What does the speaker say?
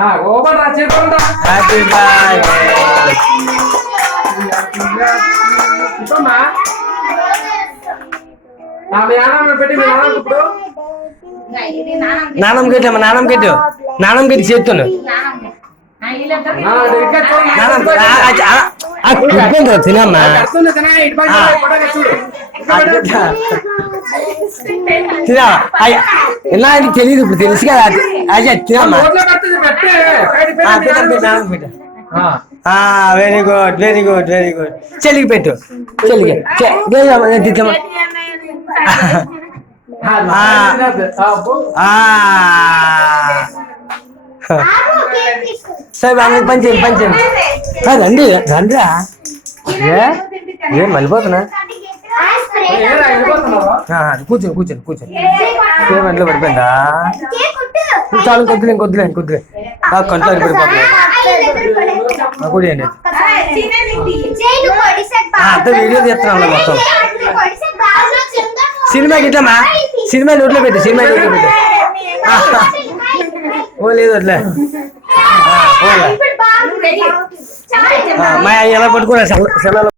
happy birthday నానం కట్టమ్మా నానం కట్టి చేస్తాను తినమ్మా తినా ఎలా అని తెలియదు ఇప్పుడు తెలుసు కదా అది తినమ్మా very good very good very good చెల్లికి పెట్టు చెల్లికి తిమ్మా సరే అందరికి పంచేయండి రండి రండిరా ఏం మళ్ళీపోతున్నా కూర్చొని ఇంట్లో పడిపోయిందా చాలు కొద్దులే కంట్లో పడిపోతుంది అంతా వీడియో తీస్తున్నాం మొత్తం సినిమాకి ఇట్లమ్మా సినిమా నోట్లో పెట్టు ఓ లేదు అట్లే మా ఎలా పట్టుకున్నా సెలలో